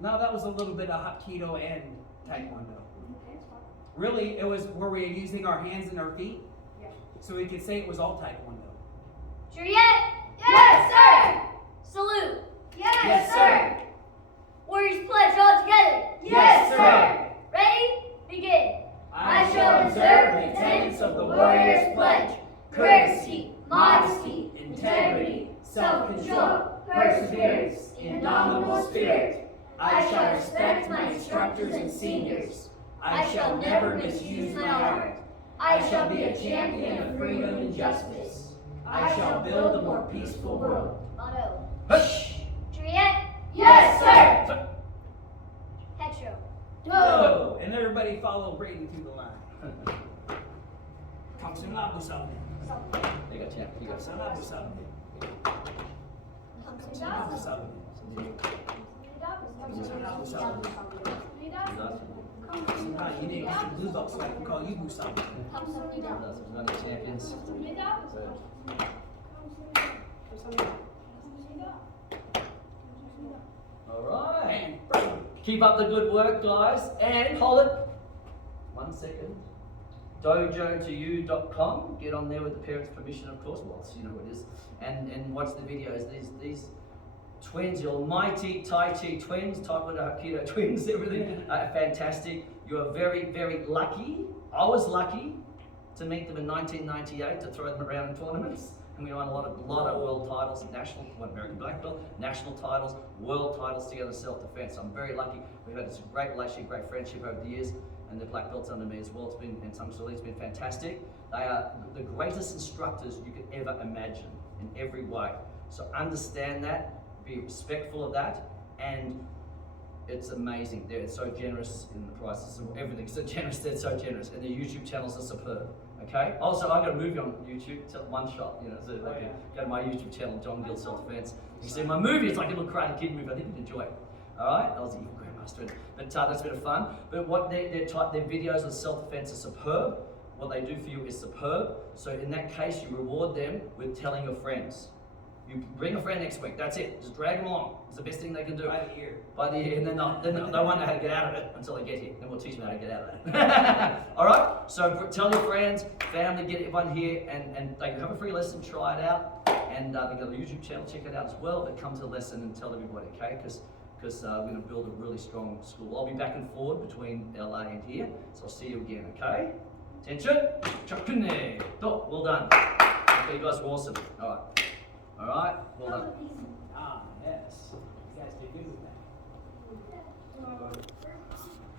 No, that was a little bit of Hapkido and Taekwondo. Okay, it's fine. Really, it was where we were using our hands and our feet. Yeah. So we could say it was all Taekwondo. Juliet? Yes, sir! Salute! Yes, sir. Warriors pledge all together! Yes, sir. Ready? Begin! I shall observe the tenets of the Warriors Pledge. respect my instructors and seniors. I shall never misuse my art. I shall be a champion of freedom and justice. I shall build a more peaceful world. Motto. Hush! Juliet? Yes, sir! Petro. Go! And everybody follow Brady through the line. Kamsunabu Sabu. You got champ. You got Kamsunabu Sabu. Kamsunabu Sabu. Kamsunabu Sabu. Sometimes you didn't get the blue box like we call you Busabu. Run the champions. All right. Keep up the good work, guys. And hold it. 1 second. Dojo2u.com. Get on there with the parents' permission, of course. Well, you know what it is. And watch the videos. These twins, your mighty Tai Chi twins, Taekwondo Aikido twins, everything are fantastic. You are very, very lucky. I was lucky to meet them in 1998 to throw them around in tournaments. And we won a lot of world titles, national, one American black belt, national titles, world titles together, self-defense. I'm very lucky. We've had this great relationship, great friendship over the years, and the black belts under me as well. It's been, and some it's been fantastic. They are the greatest instructors you could ever imagine in every way. So understand that, be respectful of that, and it's amazing. They're so generous in the prices and everything. So generous, they're so generous, and their YouTube channels are superb. Okay. Also, I got a movie on YouTube. It's one shot. You know, so go to my YouTube channel, John Gill Self Defense. You see my movie. It's like a little Karate Kid movie. I think you'd enjoy it. All right. I was the evil grandmaster, but that's a bit of fun. But what their videos of self defense are superb. What they do for you is superb. So in that case, you reward them with telling your friends. You bring a friend next week. That's it. Just drag them along. It's the best thing they can do. By the ear. By the ear, and then they'll wonder how to get out of it until they get here. Then we'll teach them how to get out of it. All right. So tell your friends, family, get everyone here, and they can have a free lesson. Try it out, and they've got a YouTube channel. Check it out as well. But come to the lesson and tell everybody, okay? Because we're going to build a really strong school. I'll be back and forward between LA and here, so I'll see you again. Okay? Attention. Well done. Okay, you guys were awesome. All right. All right, well done. Ah, yes. You guys did good with that.